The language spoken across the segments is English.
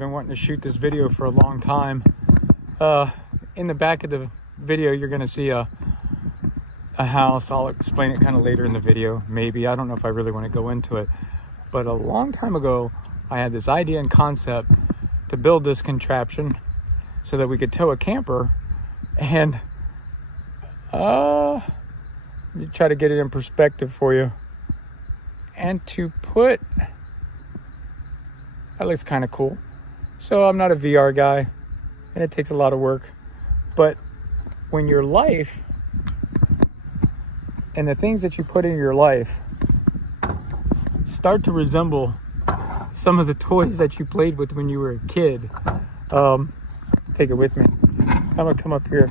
been wanting to shoot this video for a long time. In the back of the video, you're going to see a house. I'll explain it kind of later in the video, maybe. I don't know if I really want to go into it. But a long time ago, I had this idea and concept to build this contraption so that we could tow a camper and try to get it in perspective for you. And to put, that looks kind of cool. So I'm not a VR guy and it takes a lot of work. But when your life and the things that you put in your life start to resemble some of the toys that you played with when you were a kid, take it with me. I'm gonna come up here.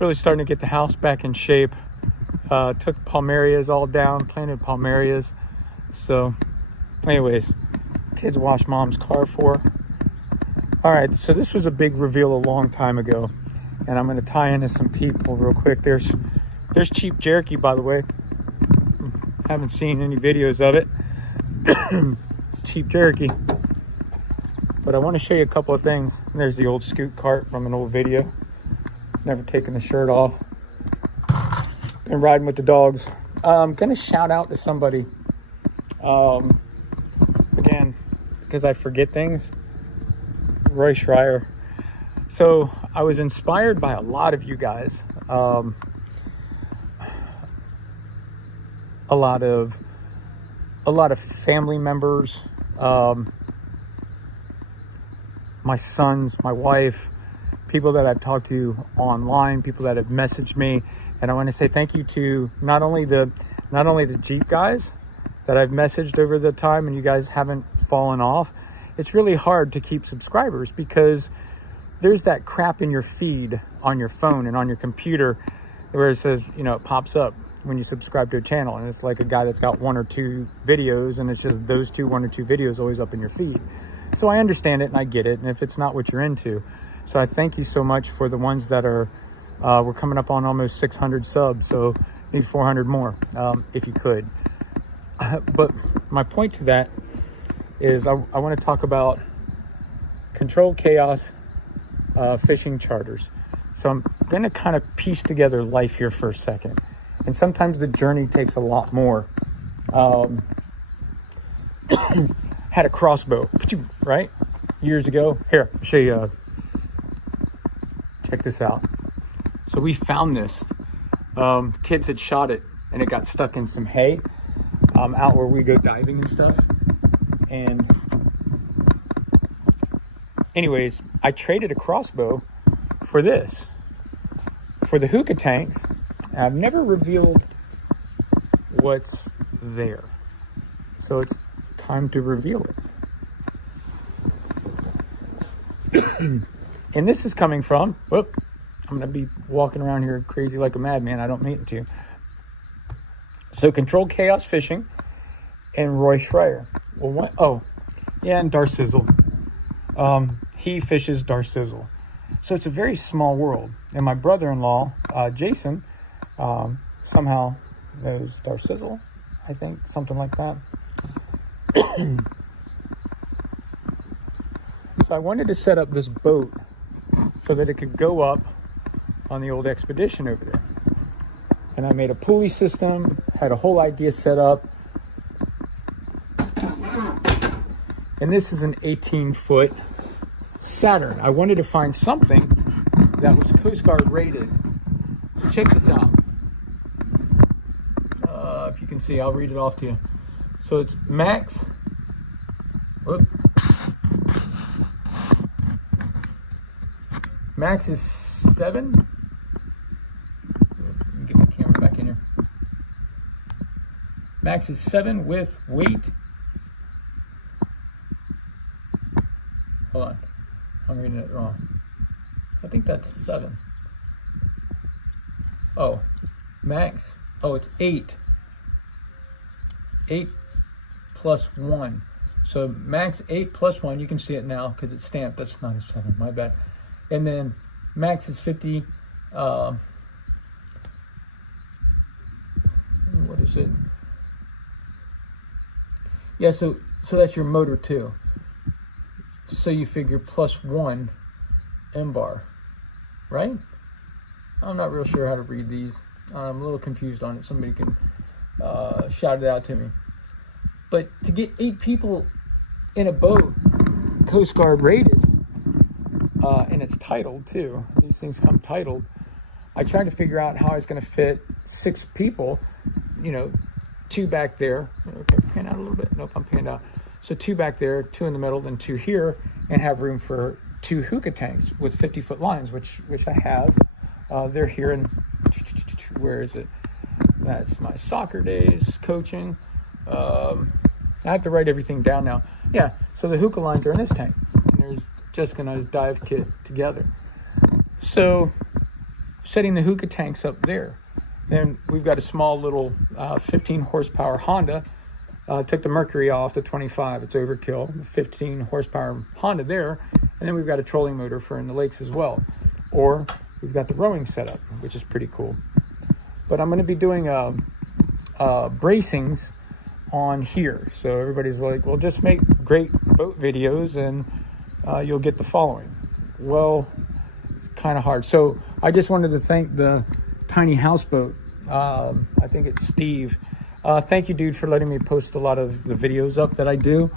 Really starting to get the house back in shape. Took palmerias all down, planted palmerias. So anyways, kids wash mom's car for. All right, so this was a big reveal a long time ago, and I'm going to tie into some people real quick. There's Cheap Cherokee, by the way. Haven't seen any videos of it. Cheap Cherokee. But I want to show you a couple of things. There's the old scoot cart from an old video. Never taken the shirt off. Been riding with the dogs. I'm going to shout out to somebody. Again, because I forget things. Roy Schreier. So I was inspired by a lot of you guys. A lot of family members. My sons, my wife, people that I've talked to online, people that have messaged me. And I want to say thank you to not only the Jeep guys that I've messaged over the time, and you guys haven't fallen off. It's really hard to keep subscribers because there's that crap in your feed on your phone and on your computer where it says, it pops up when you subscribe to a channel, and it's like a guy that's got 1 or 2 videos, and it's just those 1 or 2 videos always up in your feed. So I understand it and I get it, and if it's not what you're into. So I thank you so much for the ones that are, we're coming up on almost 600 subs, so need 400 more, if you could. But my point to that is I want to talk about Control Chaos fishing charters. So I'm going to kind of piece together life here for a second. And sometimes the journey takes a lot more. Had a crossbow, right? Years ago. Here, I'll show you. Check this out. So we found this. Kids had shot it and it got stuck in some hay out where we go diving and stuff. And anyways, I traded a crossbow for this, for the hookah tanks. And I've never revealed what's there. So it's time to reveal it. And this is coming from, I'm going to be walking around here crazy like a madman. I don't mean to. So Control Chaos Fishing and Roy Schreier. Well, and Darcizzle. He fishes Darcizzle. So it's a very small world. And my brother-in-law, Jason, somehow knows Darcizzle, I think, something like that. So I wanted to set up this boat so that it could go up on the old expedition over there. And I made a pulley system, had a whole idea set up. And this is an 18-foot Saturn. I wanted to find something that was Coast Guard rated. So check this out. If you can see, I'll read it off to you. So it's max. Max is 7. Let me get my camera back in here. Max is 7 with weight. Hold on. I'm reading it wrong. I think that's 7. Oh, max. Oh, it's 8. 8 plus 1. So max 8 plus 1. You can see it now because it's stamped. That's not a 7. My bad. And then max is 50. What is it? Yeah, so that's your motor too. So you figure +1 M-bar, right? I'm not real sure how to read these. I'm a little confused on it. Somebody can shout it out to me. But to get 8 people in a boat, Coast Guard rated, and it's titled too. These things come titled. I tried to figure out how I was going to fit 6 people, 2 back there. Okay, pan out a little bit. Nope, I'm panned out. So 2 back there, 2 in the middle, then 2 here, and have room for 2 hookah tanks with 50-foot lines, which I have. They're here in, where is it? That's my soccer days, coaching. I have to write everything down now. Yeah, so the hookah lines are in this tank. And there's Jessica and I's dive kit together. So setting the hookah tanks up there. Then we've got a small little 15 horsepower Honda. Took the Mercury off the 25. It's overkill. 15 horsepower Honda there. And then we've got a trolling motor for in the lakes as well. Or we've got the rowing setup, which is pretty cool. But I'm going to be doing bracings on here. So everybody's like, well, just make great boat videos and you'll get the following. Well, it's kind of hard. So I just wanted to thank the Tiny Houseboat. I think it's Steve. Thank you, dude, for letting me post a lot of the videos up that I do.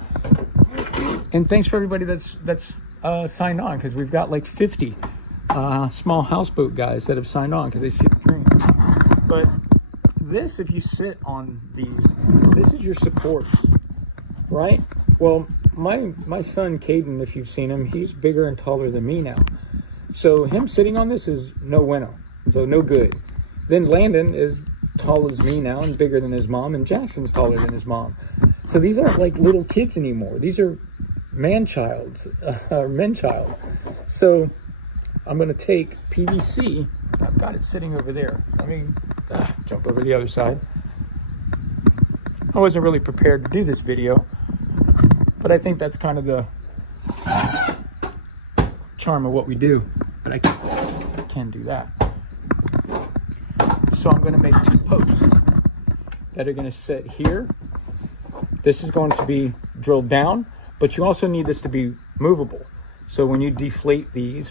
And thanks for everybody that's signed on, because we've got like 50 small houseboat guys that have signed on because they see the dream. But this, if you sit on these, this is your supports, right? Well, my son Caden, if you've seen him, he's bigger and taller than me now. So him sitting on this is no bueno, so no good. Then Landon is tall as me now and bigger than his mom, and Jackson's taller than his mom. So these aren't like little kids anymore. These are man-child, or men-child. So I'm going to take PVC. I've got it sitting over there. Let me jump over the other side. I wasn't really prepared to do this video, but I think that's kind of the charm of what we do. But I can do that. So I'm going to make 2 posts that are going to sit here. This is going to be drilled down, but you also need this to be movable. So when you deflate these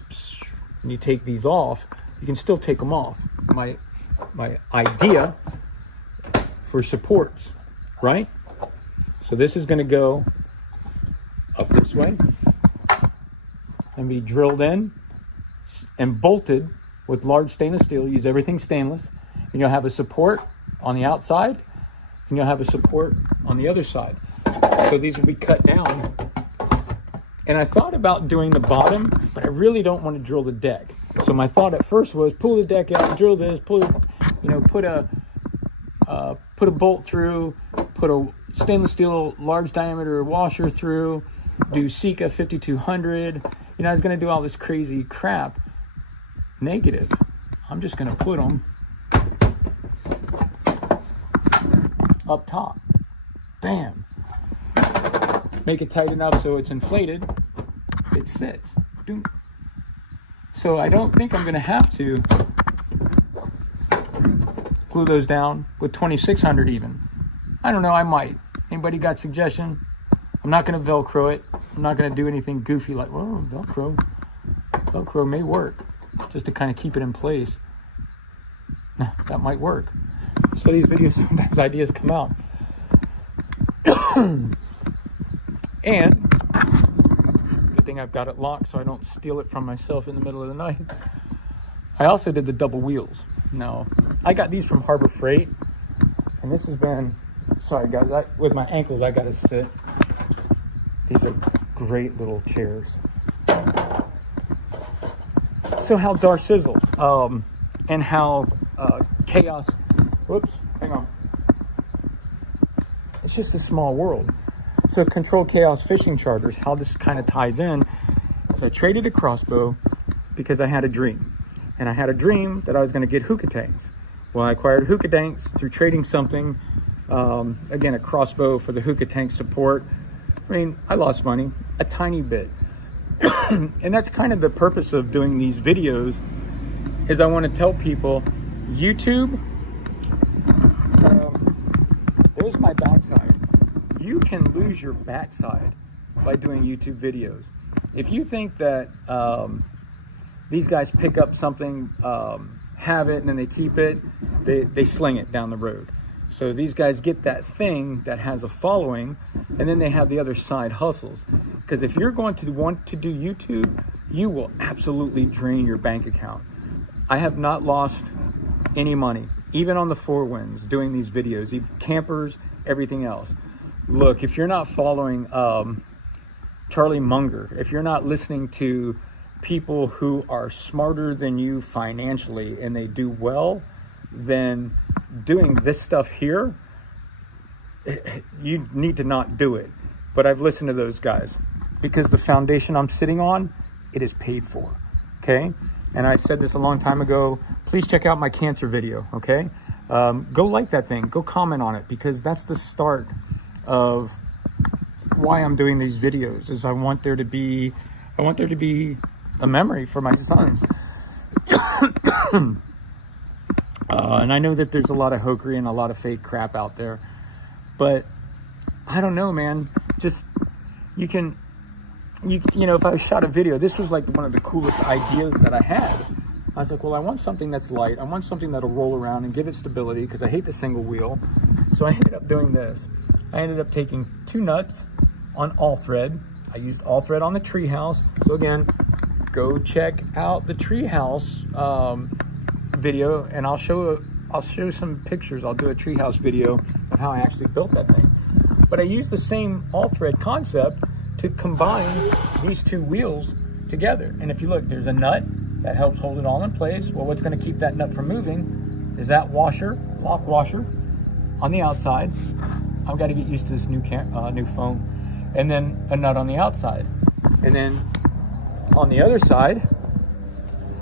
and you take these off, you can still take them off. My idea for supports, right? So this is going to go up this way and be drilled in and bolted with large stainless steel. Use everything stainless. And you'll have a support on the outside, and you'll have a support on the other side. So these will be cut down. And I thought about doing the bottom, but I really don't want to drill the deck. So my thought at first was pull the deck out, drill this, put a bolt through, put a stainless steel large diameter washer through, do Sika 5200. I was going to do all this crazy crap. Negative. I'm just going to put them up top. Bam. Make it tight enough so it's inflated. It sits. Doom. So I don't think I'm going to have to glue those down with 2600 even. I don't know, I might. Anybody got suggestion? I'm not going to Velcro it. I'm not going to do anything goofy like, well, Velcro may work just to kind of keep it in place. That might work. So these videos, sometimes ideas come out. And good thing I've got it locked so I don't steal it from myself in the middle of the night. I also did the double wheels. Now, I got these from Harbor Freight, and this has been, sorry guys, with my ankles I gotta sit. These are great little chairs. So how Dar Sizzle, and how Chaos, whoops, hang on. It's just a small world. So Control Chaos Fishing Charters, how this kind of ties in is I traded a crossbow because I had a dream. And I had a dream that I was going to get hookah tanks. Well, I acquired hookah tanks through trading something. Again, a crossbow for the hookah tank support. I mean, I lost money, a tiny bit. And that's kind of the purpose of doing these videos, is I want to tell people, YouTube, there's my backside. You can lose your backside by doing YouTube videos. if you think that these guys pick up something, have it, and then they keep it, they sling it down the road. So these guys get that thing that has a following, and then they have the other side hustles. Because if you're going to want to do YouTube, you will absolutely drain your bank account. I have not lost any money, even on the 4 Winds, doing these videos, even campers, everything else. Look, if you're not following Charlie Munger, if you're not listening to people who are smarter than you financially and they do well, then doing this stuff here, you need to not do it. But I've listened to those guys because the foundation I'm sitting on, it is paid for, okay? And I said this a long time ago, please check out my cancer video, okay? Go like that thing, go comment on it, because that's the start of why I'm doing these videos, is I want there to be a memory for my sons. And I know that there's a lot of hokery and a lot of fake crap out there, but I don't know, man. Just, you know, if I shot a video, this was like one of the coolest ideas that I had. I was like, well, I want something that's light. I want something that'll roll around and give it stability, because I hate the single wheel. So I ended up doing this. I ended up taking 2 nuts on all thread. I used all thread on the treehouse. So again, go check out the treehouse video, and I'll show some pictures. I'll do a treehouse video of how I actually built that thing. But I used the same all thread concept to combine these 2 wheels together. And if you look, there's a nut that helps hold it all in place. Well, what's going to keep that nut from moving is that washer, lock washer on the outside. I've got to get used to this new phone. And then a nut on the outside. And then on the other side,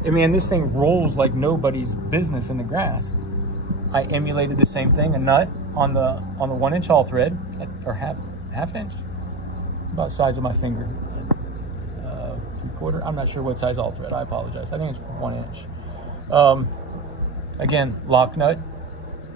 I mean, this thing rolls like nobody's business in the grass. I emulated the same thing, a nut on the 1-inch all thread, or half inch, about the size of my finger, 3/4. I'm not sure what size all thread. I apologize. I think it's 1 inch. Again, lock nut,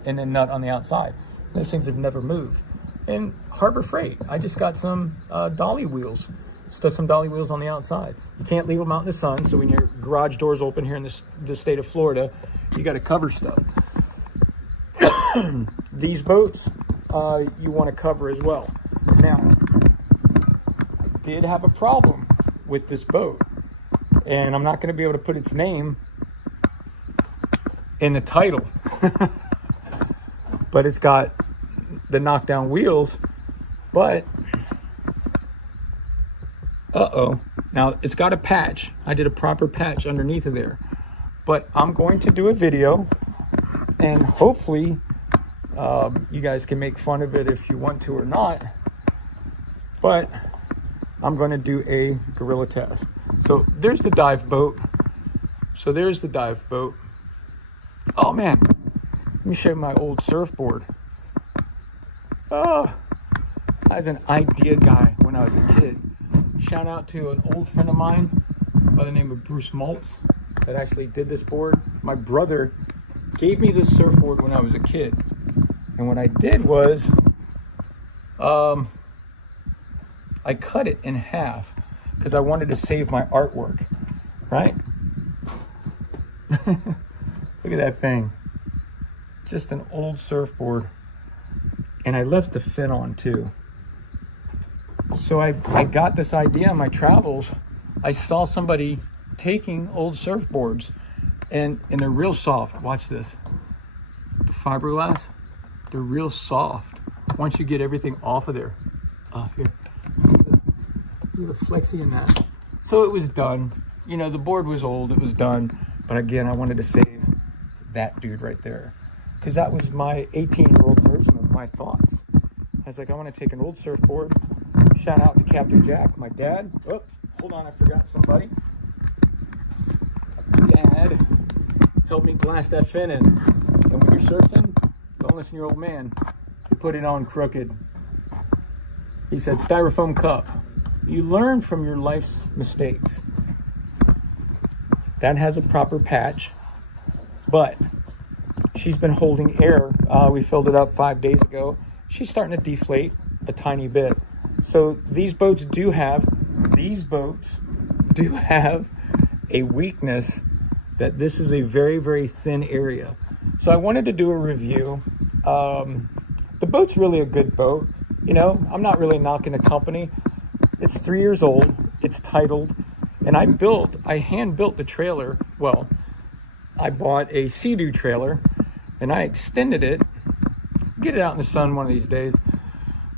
and then nut on the outside. Those things have never moved. And Harbor Freight, I just got some dolly wheels. Stuck some dolly wheels on the outside. You can't leave them out in the sun, so when your garage door's open here in the state of Florida, you got to cover stuff. These boats, you want to cover as well. Now, I did have a problem with this boat, and I'm not going to be able to put its name in the title, but it's got the knockdown wheels, but now it's got a patch. I did a proper patch underneath of there, but I'm going to do a video, and hopefully you guys can make fun of it if you want to or not, but I'm going to do a gorilla test. So there's the dive boat. Oh man, let me show you my old surfboard. Oh, I was an idea guy when I was a kid. Shout out to an old friend of mine by the name of Bruce Maltz that actually did this board. My brother gave me this surfboard when I was a kid. And what I did was, I cut it in half because I wanted to save my artwork, right? Look at that thing. Just an old surfboard. And I left the fin on too. So I got this idea in my travels. I saw somebody taking old surfboards and they're real soft. Watch this. The fiberglass, they're real soft once you get everything off of there. Here. Look at the flexi in that. So it was done. You know, the board was old, it was done. But again, I wanted to save that dude right there, because that was my 18-year-old version of my thoughts. I was like, I want to take an old surfboard. Shout out to Captain Jack, my dad. Oh, hold on, I forgot somebody. Dad helped me glass that fin in. And when you're surfing, don't listen to your old man. You put it on crooked. He said, styrofoam cup. You learn from your life's mistakes. That has a proper patch, but she's been holding air. We filled it up 5 days ago. She's starting to deflate a tiny bit. So these boats do have these boats do have a weakness that this is a very, very thin area. So I wanted to do a review. The boat's really a good boat. You know, I'm not really knocking the company. It's 3 years old. It's titled. And I hand built the trailer. Well, I bought a Sea-Doo trailer and I extended it. Get it out in the sun one of these days.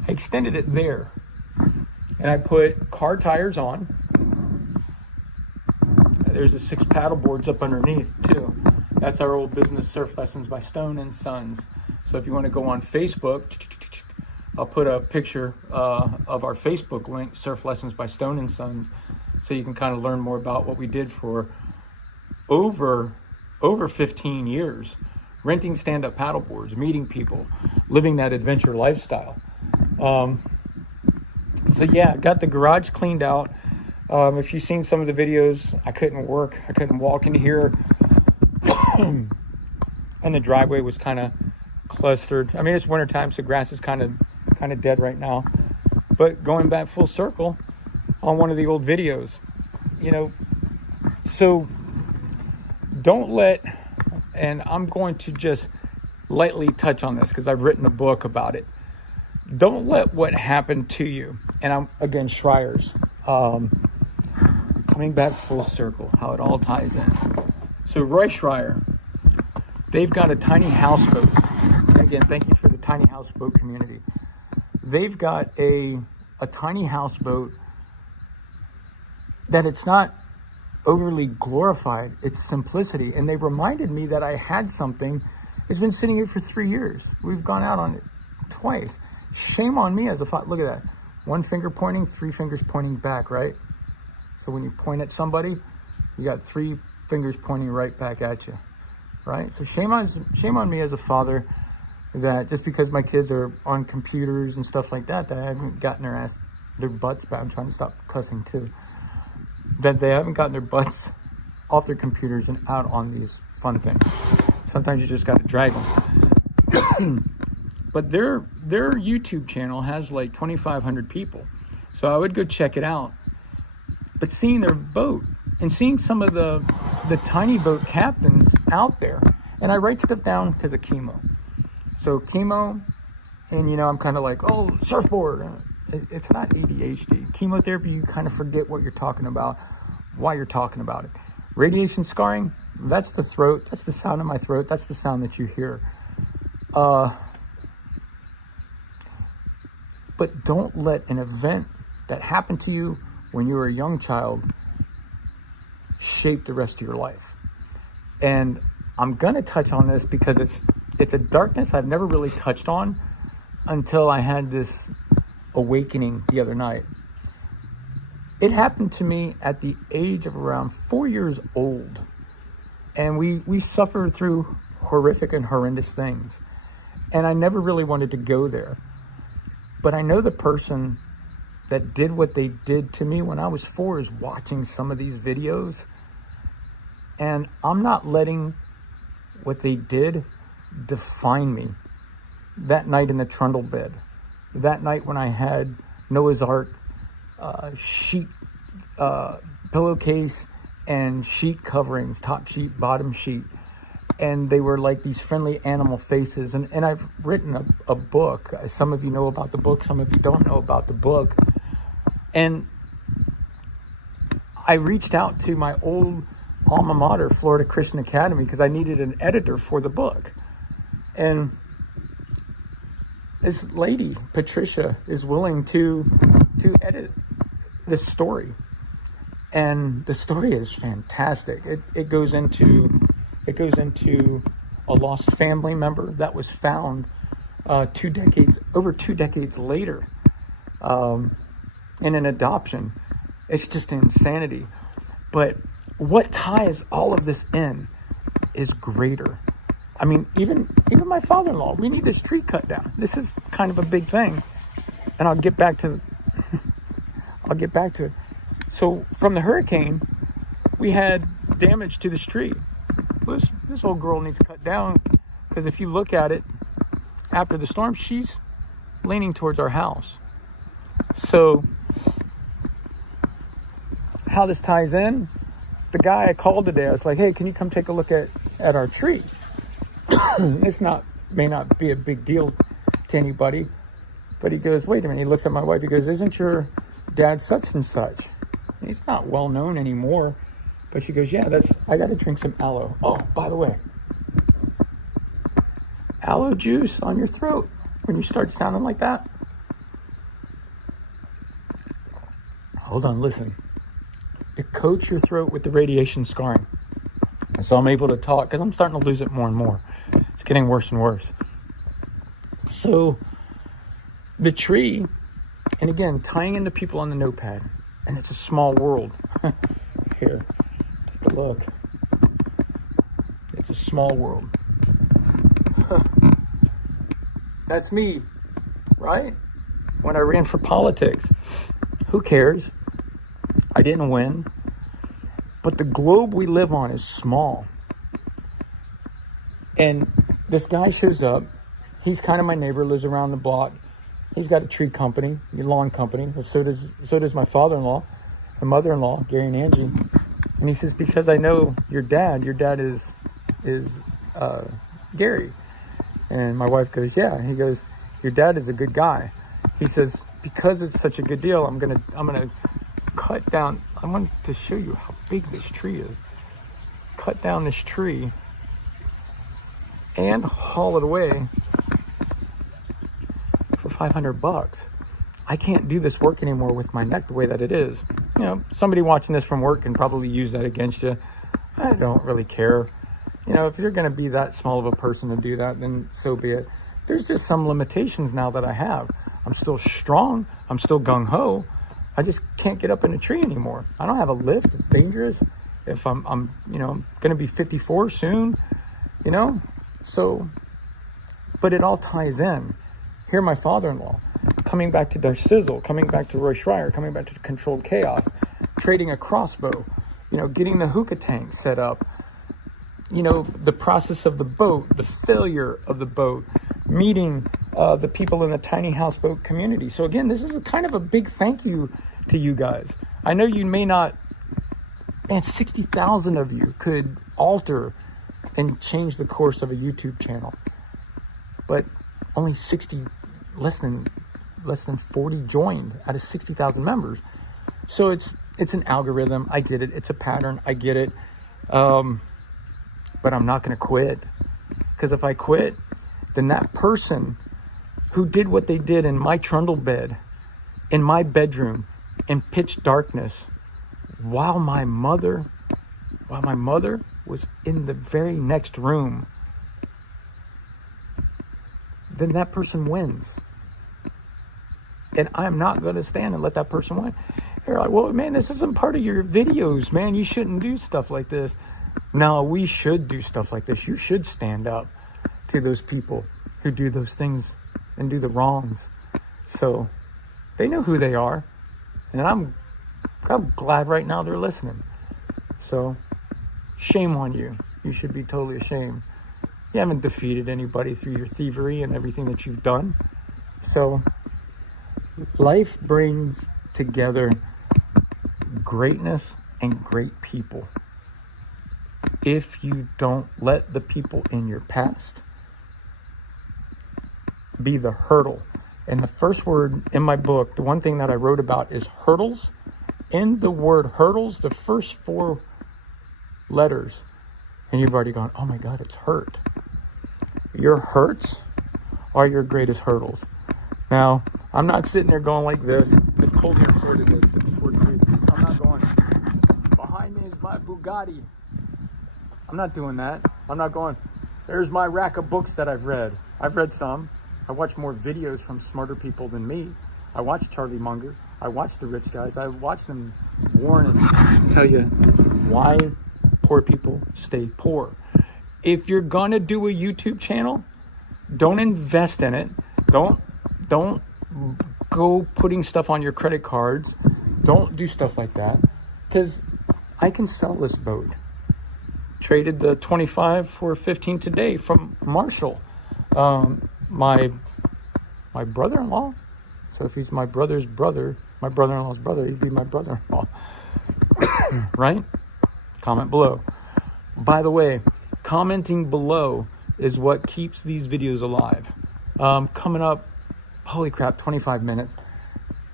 I extended it there. And I put car tires on. There's the 6 paddle boards up underneath too. That's our old business, Surf Lessons by Stone and Sons. So if you want to go on Facebook, I'll put a picture of our Facebook link, Surf Lessons by Stone and Sons, so you can kind of learn more about what we did for over 15 years, renting stand-up paddle boards, meeting people, living that adventure lifestyle. So yeah, got the garage cleaned out. If you've seen some of the videos, I couldn't walk into here. And the driveway was kind of clustered. I mean, it's wintertime, so grass is kind of dead right now. But going back full circle on one of the old videos, you know, so don't let, and I'm going to just lightly touch on this because I've written a book about it. Don't let what happened to you, and I'm, again, Schreier's, coming back full circle, how it all ties in. So Roy Schreier, they've got a tiny houseboat. And again, thank you for the tiny houseboat community. They've got a tiny houseboat that it's not overly glorified. It's simplicity. And they reminded me that I had something. It's been sitting here for 3 years. We've gone out on it twice. Shame on me as a father. Look at that. 1 finger pointing, 3 fingers pointing back, right? So when you point at somebody, you got 3 fingers pointing right back at you, right? So shame on me as a father that just because my kids are on computers and stuff like that, that I haven't gotten their butts back. I'm trying to stop cussing too. That they haven't gotten their butts off their computers and out on these fun things. Sometimes you just got to drag them. But their YouTube channel has like 2,500 people. So I would go check it out. But seeing their boat and seeing some of the tiny boat captains out there, and I write stuff down because of chemo. So chemo, and you know, I'm kind of like, oh, surfboard. It's not ADHD. Chemotherapy, you kind of forget what you're talking about, why you're talking about it. Radiation scarring, that's the throat. That's the sound of my throat. That's the sound that you hear. But don't let an event that happened to you when you were a young child shape the rest of your life. And I'm going to touch on this because it's a darkness I've never really touched on until I had this awakening the other night. It happened to me at the age of around 4 years old. And we suffered through horrific and horrendous things. And I never really wanted to go there. But I know the person that did what they did to me when I was 4 is watching some of these videos. And I'm not letting what they did define me. That night in the trundle bed, that night when I had Noah's Ark sheet pillowcase and sheet coverings, top sheet, bottom sheet, and they were like these friendly animal faces. And I've written a book. Some of you know about the book, some of you don't know about the book. And I reached out to my old alma mater, Florida Christian Academy, because I needed an editor for the book. And this lady, Patricia, is willing to edit this story. And the story is fantastic. It goes into a lost family member that was found over 2 decades later in an adoption. It's just insanity. But what ties all of this in is greater. I mean, even my father-in-law, we need this tree cut down. This is kind of a big thing. And I'll get back to it. So from the hurricane, we had damage to this tree. This old girl needs cut down because if you look at it after the storm, she's leaning towards our house. So how this ties in, the guy I called today, I was like, hey, can you come take a look at our tree? May not be a big deal to anybody, but he goes, wait a minute. He looks at my wife. He goes, isn't your dad such and such? And he's not well known anymore. But she goes, yeah, I got to drink some aloe. Oh, by the way, aloe juice on your throat when you start sounding like that. Hold on, listen. It coats your throat with the radiation scarring. So I'm able to talk because I'm starting to lose it more and more. It's getting worse and worse. So the tree, and again, tying into people on the notepad, and it's a small world. Here, take a look. It's a small world. That's me, right? When I ran for politics. Who cares? I didn't win. But the globe we live on is small. And this guy shows up. He's kind of my neighbor, lives around the block. He's got a tree company, a lawn company. So does my father-in-law, my mother-in-law, Gary and Angie. And he says, because I know your dad is Gary. And my wife goes, yeah. He goes, your dad is a good guy. He says, because it's such a good deal, I'm gonna cut down. I want to show you how big this tree is. Cut down this tree and haul it away for $500. I can't do this work anymore with my neck the way that it is. You know, somebody watching this from work can probably use that against you. I don't really care. You know, if you're going to be that small of a person to do that, then so be it. There's just some limitations now that I have. I'm still strong. I'm still gung-ho. I just can't get up in a tree anymore. I don't have a lift. It's dangerous. If I'm going to be 54 soon, So, but it all ties in. Here, my father-in-law, coming back to Dutch Sizzle, coming back to Roy Schreier, coming back to Controlled Chaos, trading a crossbow, getting the hookah tank set up, the process of the boat, the failure of the boat, meeting the people in the tiny houseboat community. So again, this is kind of a big thank you to you guys. I know you may not, 60,000 of you could alter and change the course of a YouTube channel, but only less than 40 joined out of 60,000 members. So it's an algorithm. I get it. It's a pattern. I get it. But I'm not going to quit, because if I quit, then that person who did what they did in my trundle bed, in my bedroom, in pitch darkness, while my mother was in the very next room, then that person wins. And I'm not going to stand and let that person win. You're like, well, man, this isn't part of your videos, man. You shouldn't do stuff like this. No, we should do stuff like this. You should stand up to those people who do those things and do the wrongs. So they know who they are. And I'm glad right now they're listening. So shame on you. You should be totally ashamed. You haven't defeated anybody through your thievery and everything that you've done. So life brings together greatness and great people. If you don't let the people in your past be the hurdle. And the first word in my book, the one thing that I wrote about is hurdles. In the word hurdles, the first 4 letters, and you've already gone, oh my God, it's hurt. Your hurts are your greatest hurdles. Now, I'm not sitting there going like this. It's cold here in Florida, it's 54 degrees. I'm not going, behind me is my Bugatti. I'm not doing that. I'm not going, there's my rack of books that I've read. I've read some. I watch more videos from smarter people than me. I watch Charlie Munger. I watch the rich guys. I watch them warn and tell you why poor people stay poor. If you're gonna do a YouTube channel, don't invest in it. Don't go putting stuff on your credit cards. Don't do stuff like that, because I can sell this boat. Traded the 25 for 15 today from Marshall, my brother-in-law. So if he's my brother-in-law's brother, he'd be my brother-in-law. right? Comment below. By the way, commenting below is what keeps these videos alive. Coming up, holy crap, 25 minutes.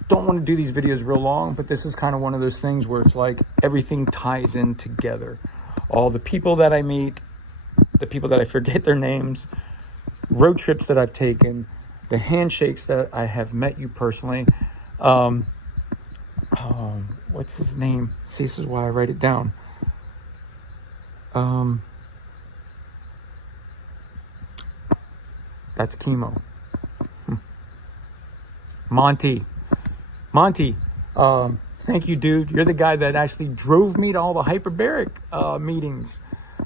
Don't want to do these videos real long, but this is kind of one of those things where it's like everything ties in together. All the people that I meet, the people that I forget their names, road trips that I've taken, the handshakes that I have met you personally. What's his name? See, this is why I write it down. That's chemo. Monty, thank you, dude. You're the guy that actually drove me to all the hyperbaric meetings.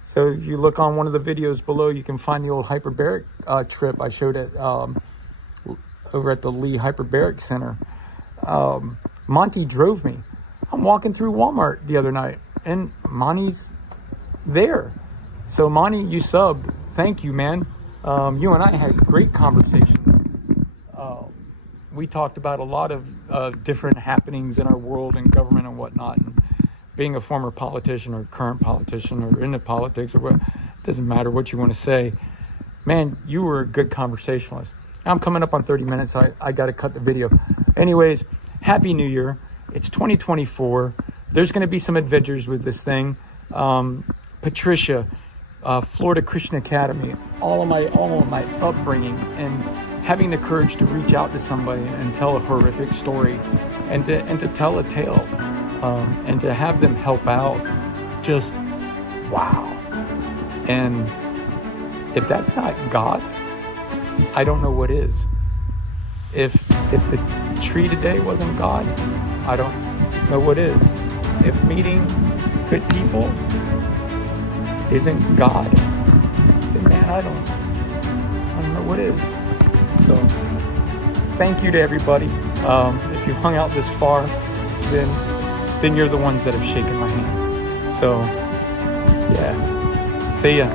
So you look on one of the videos below, you can find the old hyperbaric trip I showed at over at the Lee Hyperbaric Center. Monty drove me. I'm walking through Walmart the other night, and Monty's there. So Monty, you subbed. Thank you, man. You and I had a great conversation. We talked about a lot of different happenings in our world and government and whatnot. And being a former politician or current politician or into politics or what, it doesn't matter what you want to say. Man, you were a good conversationalist. I'm coming up on 30 minutes. So I got to cut the video. Anyways, Happy New Year. It's 2024. There's going to be some adventures with this thing. Patricia, Florida Christian Academy, all of my upbringing and having the courage to reach out to somebody and tell a horrific story and to tell a tale and to have them help out. Just wow. And if that's not God, I don't know what is. If the tree today wasn't God, I don't know what is. If meeting good people isn't God, then man, I don't know what is. So thank you to everybody. If you hung out this far, then you're the ones that have shaken my hand. So yeah, see ya.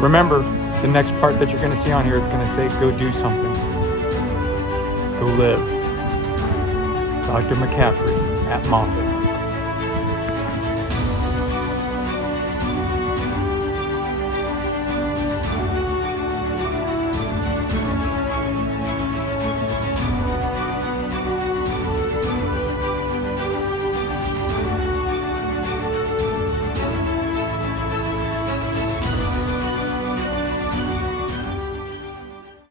Remember, the next part that you're going to see on here is going to say, go do something. Go live. Dr. McCaffrey at Moffat.